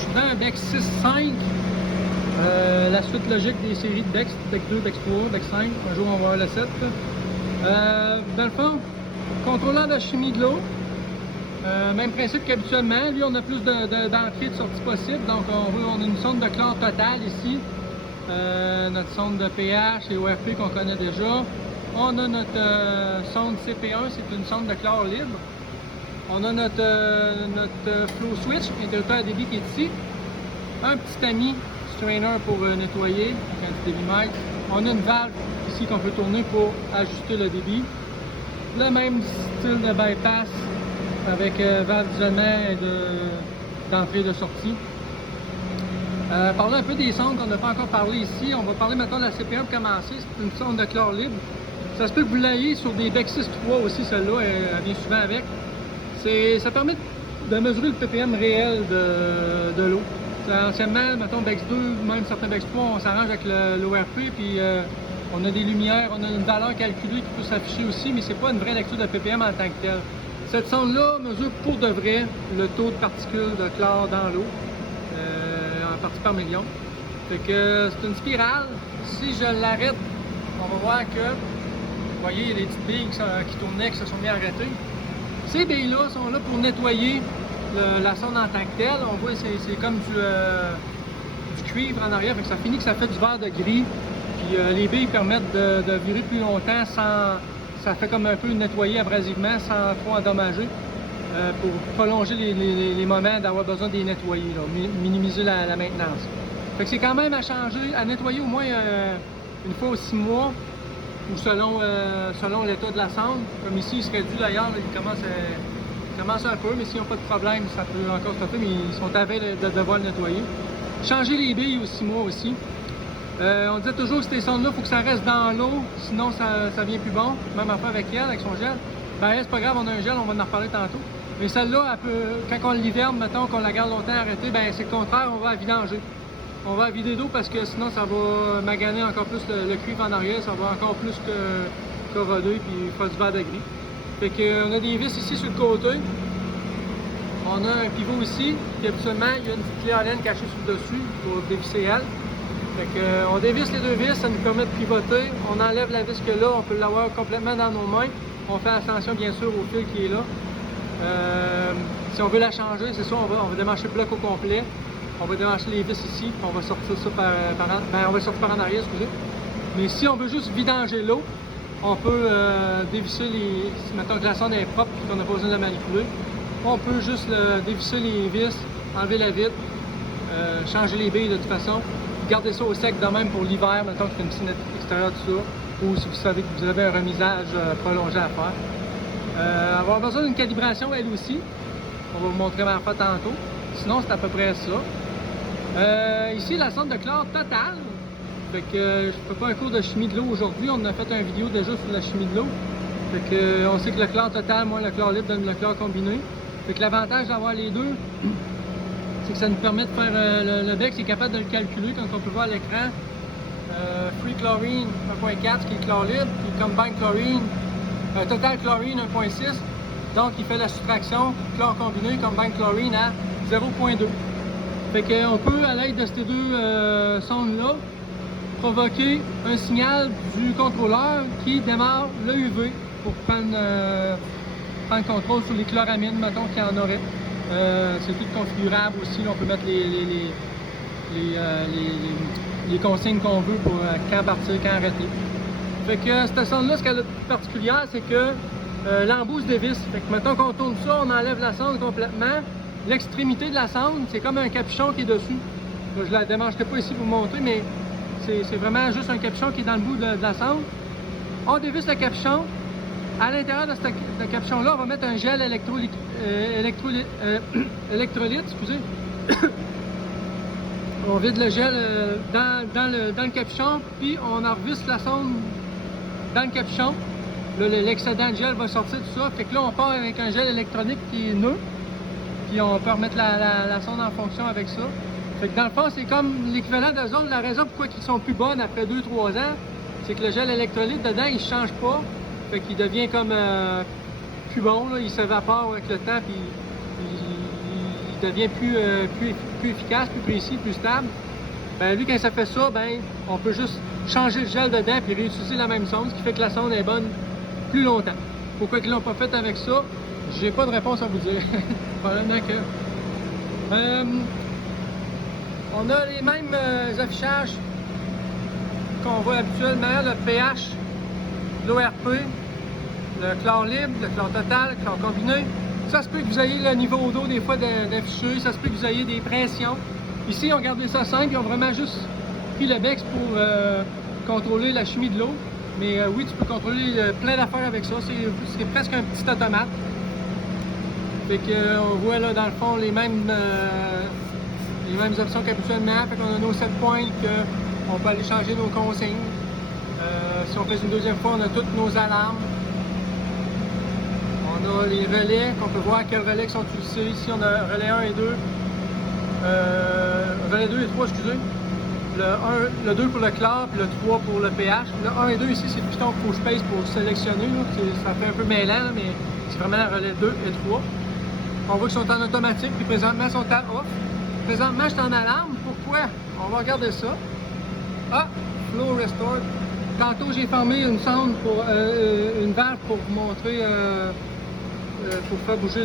je suis dans un BEC 6.5, la suite logique des séries de BEC, BEC 2, BEC 3, BEC 5, un jour on va avoir le 7. Dans le fond, contrôleur de chimie de l'eau, même principe qu'habituellement, lui on a plus d'entrée et de sortie possible, donc on a une sonde de chlore totale ici, notre sonde de pH et ORP qu'on connaît déjà. On a notre sonde CP1, c'est une sonde de chlore libre. On a notre flow switch, interrupteur à débit qui est ici. Un petit ami strainer pour nettoyer, avec un débitmètre. On a une valve ici qu'on peut tourner pour ajuster le débit. Le même style de bypass avec valve d'isolement et d'entrée et de sortie. Parler un peu des sondes qu'on n'a pas encore parlé ici. On va parler maintenant de la CP1 pour commencer. C'est une sonde de chlore libre. Ça se peut que vous l'ayez sur des BEC 6.3 aussi, celle-là, elle vient souvent avec. Ça permet de mesurer le ppm réel de l'eau. Anciennement, mettons BEC 2, même certains BEC 3, on s'arrange avec l'ORP, puis on a des lumières, on a une valeur calculée qui peut s'afficher aussi, mais c'est pas une vraie lecture de ppm en tant que telle. Cette sonde-là mesure pour de vrai le taux de particules de chlore dans l'eau, en parties par million. Fait que c'est une spirale. Si je l'arrête, on va voir que, vous voyez, il y a les petites billes qui tournaient, qui se sont mis à arrêter. Ces billes-là sont là pour nettoyer la sonde en tant que telle. On voit c'est comme du cuivre en arrière, fait que ça finit que ça fait du verre de gris. Puis les billes permettent de virer plus longtemps sans... Ça fait comme un peu nettoyer abrasivement sans trop endommager pour prolonger les moments d'avoir besoin de les nettoyer, là, minimiser la maintenance. Fait que c'est quand même à changer, à nettoyer au moins une fois aux 6 mois ou selon l'état de la sonde. Comme ici, il serait dû d'ailleurs, il commence un peu, mais s'ils n'ont pas de problème, ça peut encore se faire, mais ils sont à veille de devoir le nettoyer. Changer les billes aux 6 mois aussi. On disait toujours que ces sondes-là, il faut que ça reste dans l'eau, sinon ça vient plus bon. Même affaire avec elle, avec son gel. Ben c'est pas grave, on a un gel, on va en reparler tantôt. Mais celle-là, quand on l'hiverne, mettons qu'on la garde longtemps arrêtée, ben c'est le contraire, on va la vidanger. On va la vider d'eau parce que sinon ça va maganer encore plus le cuivre en arrière, ça va encore plus corroder puis faire du verre de gris. Fait qu'on a des vis ici sur le côté. On a un pivot ici, puis habituellement il y a une petite clé Allen cachée sur le dessus pour dévisser elle. Fait qu'on dévisse les deux vis, ça nous permet de pivoter. On enlève la vis que là, on peut l'avoir complètement dans nos mains. On fait attention bien sûr au fil qui est là. Si on veut la changer, c'est ça, on va démarcher le bloc au complet. On va démarcher les vis ici, on va sortir ça on va sortir par en arrière, excusez. Mais si on veut juste vidanger l'eau, on peut dévisser si mettons que la sonde est propre et qu'on n'a pas besoin de la manipuler, on peut juste dévisser les vis, enlever la vitre, changer les billes de toute façon, garder ça au sec de même pour l'hiver, mettons qu'il y a une piscine extérieure, tout ça, ou si vous savez que vous avez un remisage prolongé à faire. Avoir besoin d'une calibration elle aussi, on va vous montrer ma fois tantôt, sinon c'est à peu près ça. Ici la sonde de chlore totale, fait que je ne fais pas un cours de chimie de l'eau aujourd'hui, on a fait une vidéo déjà sur la chimie de l'eau. Fait que on sait que le chlore total, moi le chlore libre donne le chlore combiné. Fait que l'avantage d'avoir les deux, c'est que ça nous permet de faire le BEC, c'est capable de le calculer quand on peut voir à l'écran. Free chlorine 1.4 qui est chlore libre, puis combined chlorine, total chlorine 1.6. Donc il fait la soustraction chlore combiné, combined chlorine à 0.2. Fait qu'on peut, à l'aide de ces deux sondes-là, provoquer un signal du contrôleur qui démarre le UV pour prendre contrôle sur les chloramines, mettons qu'il y en aurait. C'est tout configurable aussi, on peut mettre les consignes qu'on veut pour quand partir, quand arrêter. Fait que cette sonde-là, ce qu'elle a de particulière, c'est que l'embout se dévisse. Fait que mettons qu'on tourne ça, on enlève la sonde complètement. L'extrémité de la sonde, c'est comme un capuchon qui est dessus. Là, je la démangerai pas ici pour vous montrer, mais c'est vraiment juste un capuchon qui est dans le bout de la sonde. On dévisse le capuchon. À l'intérieur de ce capuchon-là, on va mettre un gel électrolyte, excusez. On vide le gel dans le capuchon, puis on en revisse la sonde dans le capuchon. L'excédent de gel va sortir tout ça. Fait que là, on part avec un gel électronique qui est neutre. Puis on peut remettre la sonde en fonction avec ça. Fait que dans le fond, c'est comme l'équivalent d'eux autres. La raison pourquoi ils sont plus bonnes après 2-3 ans, c'est que le gel électrolyte dedans, il ne change pas. Fait qu'il devient comme plus bon, là. Il s'évapore avec le temps, puis il devient plus efficace, plus précis, plus stable. Ben, lui, quand ça fait ça, ben, on peut juste changer le gel dedans et réutiliser la même sonde, ce qui fait que la sonde est bonne plus longtemps. Pourquoi ils ne l'ont pas fait avec ça? J'ai pas de réponse à vous dire. Probablement que... on a les mêmes affichages qu'on voit habituellement, le pH, l'ORP, le chlore libre, le chlore total, le chlore combiné. Ça se peut que vous ayez le niveau d'eau des fois d'affiché, ça se peut que vous ayez des pressions. Ici, ils ont gardé ça simple, ils ont vraiment juste pris le BEX pour contrôler la chimie de l'eau. Mais oui, tu peux contrôler plein d'affaires avec ça, c'est presque un petit automate. Fait qu'on voit là dans le fond les mêmes options qu'habituellement. Fait qu'on a nos 7 points qu'on peut aller changer nos consignes. Si on fait une deuxième fois, on a toutes nos alarmes. On a les relais, qu'on peut voir quels relais qui sont utilisés. Ici, on a relais 1 et 2. Relais 2 et 3, excusez. Le 2 pour le chlore, puis le 3 pour le pH. Le 1 et 2 ici, c'est le piton push space pour sélectionner. Ça fait un peu mêlant, là, mais c'est vraiment le relais 2 et 3. On voit qu'ils sont en automatique, puis présentement, ils sont à off. Présentement, je suis en alarme. Pourquoi? On va regarder ça. Ah! Flow Restored. Tantôt, j'ai fermé une sonde pour une valve pour vous montrer, pour faire bouger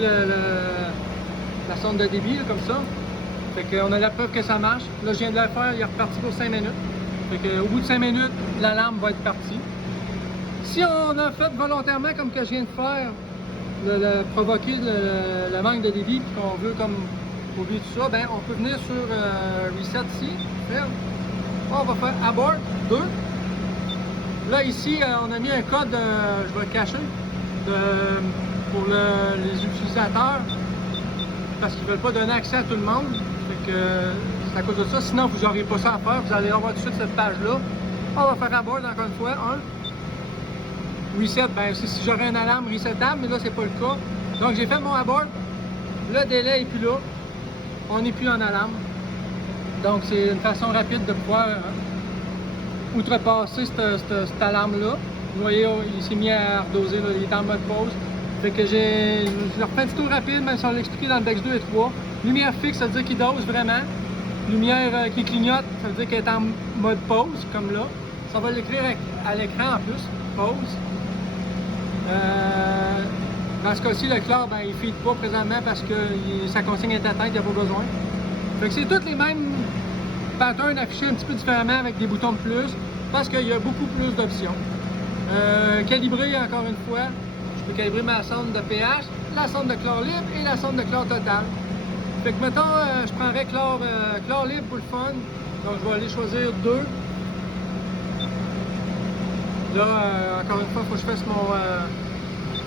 la sonde de débit, là, comme ça. Fait qu'on a la preuve que ça marche. Là, je viens de la faire, il est reparti pour 5 minutes. Fait qu'au bout de 5 minutes, l'alarme va être partie. Si on a fait volontairement comme que je viens de faire, provoquer le manque de débit, puis qu'on veut comme oublier tout ça, ben on peut venir sur Reset ici. On va faire Abort 2. Là, ici, on a mis un code, je vais le cacher, pour les utilisateurs, parce qu'ils ne veulent pas donner accès à tout le monde. Fait que c'est à cause de ça. Sinon, vous n'aurez pas ça à faire. Vous allez avoir tout de suite cette page-là. On va faire Abort encore une fois. Reset, ben c'est si j'aurais une alarme resetable, mais là, c'est pas le cas. Donc, j'ai fait mon Abort. Le délai n'est plus là. On n'est plus en alarme. Donc, c'est une façon rapide de pouvoir outrepasser cette alarme-là. Vous voyez, il s'est mis à redoser, là, il est en mode pause. Fait que je leur fais un petit tour rapide, même si on l'a expliqué dans le BEX 2 et 3. Lumière fixe, ça veut dire qu'il dose vraiment. Lumière qui clignote, ça veut dire qu'elle est en mode pause, comme là. Ça va l'écrire à l'écran en plus, pause. Dans ce cas-ci, le chlore, ben, il ne feed pas présentement parce que sa consigne est atteinte, il n'y a pas besoin. Fait que c'est tous les mêmes patterns affichés un petit peu différemment avec des boutons de plus parce qu'il y a beaucoup plus d'options. Calibrer, encore une fois, je peux calibrer ma sonde de pH, la sonde de chlore libre et la sonde de chlore total. Fait que mettons, je prendrais chlore libre pour le fun, donc je vais aller choisir 2. Là, encore une fois, il faut que je fasse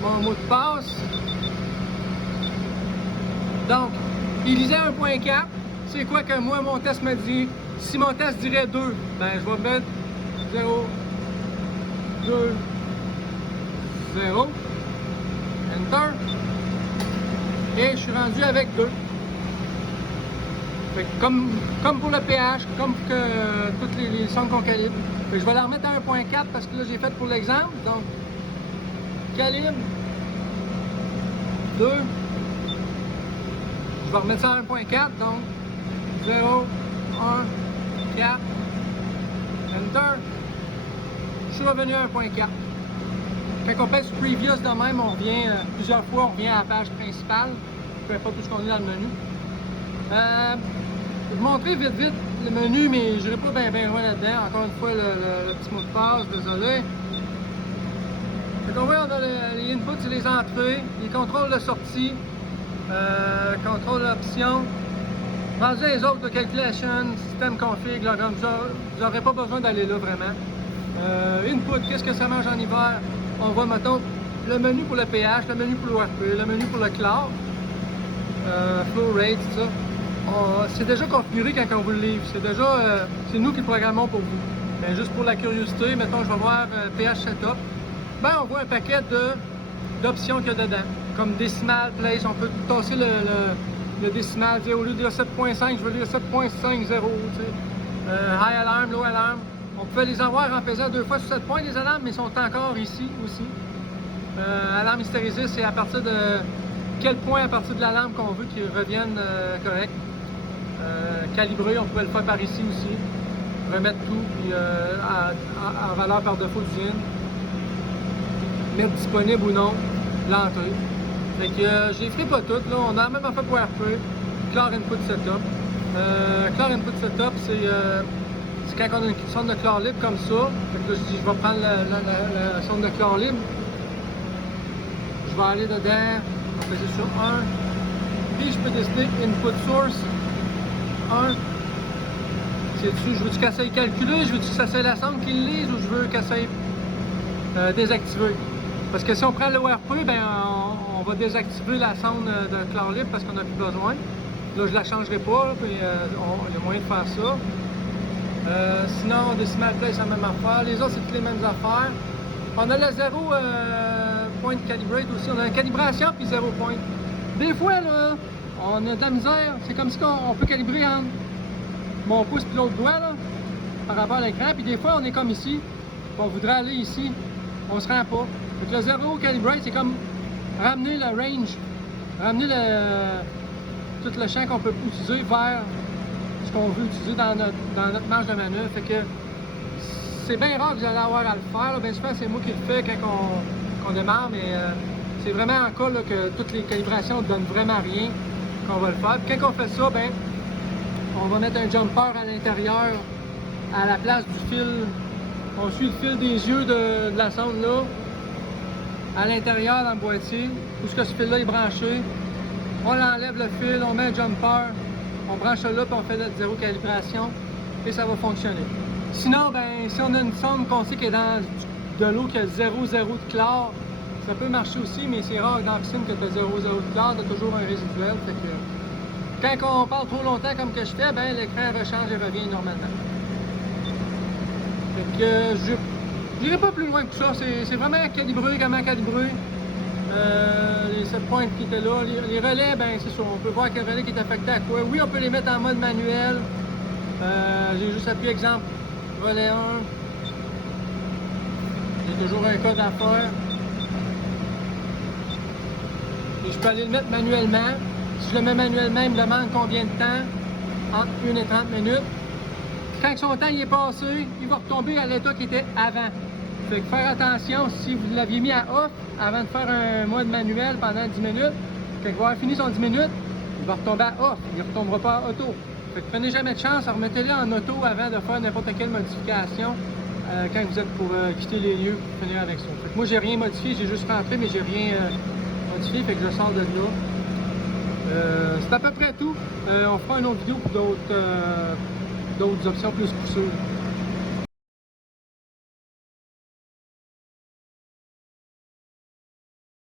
mon mot de passe. Donc, il lisait 1.4. C'est quoi que moi, mon test me dit? Si mon test dirait 2, ben je vais mettre 0, 2, 0, Enter. Et je suis rendu avec 2. Fait que comme pour le pH, comme que toutes les sondes qu'on calibre. Fait que je vais la remettre à 1.4 parce que là j'ai fait pour l'exemple. Donc, calibre 2. Je vais remettre ça à 1.4. Donc, 0, 1, 4, Enter. Je suis revenu à 1.4. Quand on pèse sur Previous de même, on revient plusieurs fois, on revient à la page principale, peu importe où on est dans le menu. Je vais vous montrer vite le menu, mais je n'irai pas bien loin là-dedans. Encore une fois, le petit mot de passe, désolé. Donc, on voit, on a les inputs et les entrées, les contrôles de sortie, contrôle d'option. Rendu les autres de calculation, système config, là, vous n'aurez pas besoin d'aller là vraiment. Input, qu'est-ce que ça mange en hiver? On voit, mettons, le menu pour le pH, le menu pour l'ORP, le menu pour le chlore, flow rate, tout ça. C'est déjà configuré quand on vous le livre. C'est déjà, c'est nous qui le programmons pour vous. Mais juste pour la curiosité, mettons, je vais voir pH setup. Ben, on voit un paquet d'options qu'il y a dedans, comme decimal place. On peut tasser le décimal, au lieu de dire 7.5, je veux dire 7.50, high alarm, low alarm. On peut les avoir en pesant 2 fois sur 7 points, les alarmes, mais ils sont encore ici aussi. Alarme hystérisée, c'est à partir de quel point à partir de la lampe qu'on veut qu'il revienne correct. Calibrer, on pouvait le faire par ici aussi. Remettre tout puis, en valeur par défaut d'usine. Mettre disponible ou non l'entrée. Fait que je les ferai pas toutes. Là. On a même fait pour RP. Clair Input Setup. Clair Input Setup, c'est quand on a une sonde de clair libre comme ça. Fait que là, je dis, je vais prendre la sonde de clair libre. Je vais aller dedans, on va peser sur 1. Puis je peux décider Input Source 1. Je veux-tu qu'elle soit calculée, je veux-tu que ça soit la sonde qui le lise ou je veux qu'elle soit désactivée. Parce que si on prend le ORP, ben on va désactiver la sonde de clair libre parce qu'on n'a plus besoin. Là, je la changerai pas, puis il y a moyen de faire ça. Sinon, Decimal Place, c'est la même affaire. Les autres, c'est toutes les mêmes affaires. On a le 0 point calibrate aussi. On a une calibration puis 0 point. Des fois, là, on a de la misère. C'est comme si on peut calibrer entre mon pouce et l'autre doigt, là, par rapport à l'écran. Puis des fois, on est comme ici. On voudrait aller ici. On ne se rend pas. Donc le 0 calibrate, c'est comme ramener le range, ramener tout le champ qu'on peut utiliser vers ce qu'on veut utiliser dans notre marge de manœuvre. Fait que c'est bien rare que vous allez avoir à le faire. Là. Bien souvent, c'est moi qui le fais quand on démarre, mais c'est vraiment en cas là, que toutes les calibrations ne donnent vraiment rien qu'on va le faire. Puis quand on fait ça, ben, on va mettre un jumper à l'intérieur, à la place du fil. On suit le fil des yeux de la sonde là, à l'intérieur dans le boîtier, où ce fil-là est branché. On enlève le fil, on met un jumper, on branche ça là, puis on fait notre 0 calibration, et ça va fonctionner. Sinon, ben, si on a une sonde qu'on sait qu'elle est dans de l'eau qui a 0,0 de clair, ça peut marcher aussi, mais c'est rare dans la piscine que tu as 0,0 de clair, tu as toujours un résiduel. Fait que, quand on parle trop longtemps comme que je fais, ben, l'écran rechange et revient normalement. Fait que je n'irai pas plus loin que ça, c'est vraiment calibrer, comment calibrer. Les 7 pointes qui étaient là, les relais, ben c'est sûr, on peut voir quel relais qui est affecté à quoi. Oui, on peut les mettre en mode manuel. J'ai juste appuyé exemple, relais 1. J'ai toujours un code à faire. Et je peux aller le mettre manuellement. Si je le mets manuellement, il me demande combien de temps, entre 1 et 30 minutes. Quand son temps il est passé, il va retomber à l'état qui était avant. Fait que faire attention, si vous l'aviez mis à off avant de faire un mode manuel pendant 10 minutes, quand il va avoir fini son 10 minutes, il va retomber à off, il ne retombera pas à auto. Fait que prenez jamais de chance, remettez-le en auto avant de faire n'importe quelle modification quand vous êtes pour quitter les lieux pour finir avec ça. Fait que moi j'ai rien modifié, j'ai juste rentré mais j'ai rien modifié, fait que je sors de là. C'est à peu près tout. On fera une autre vidéo pour d'autres options plus poussées.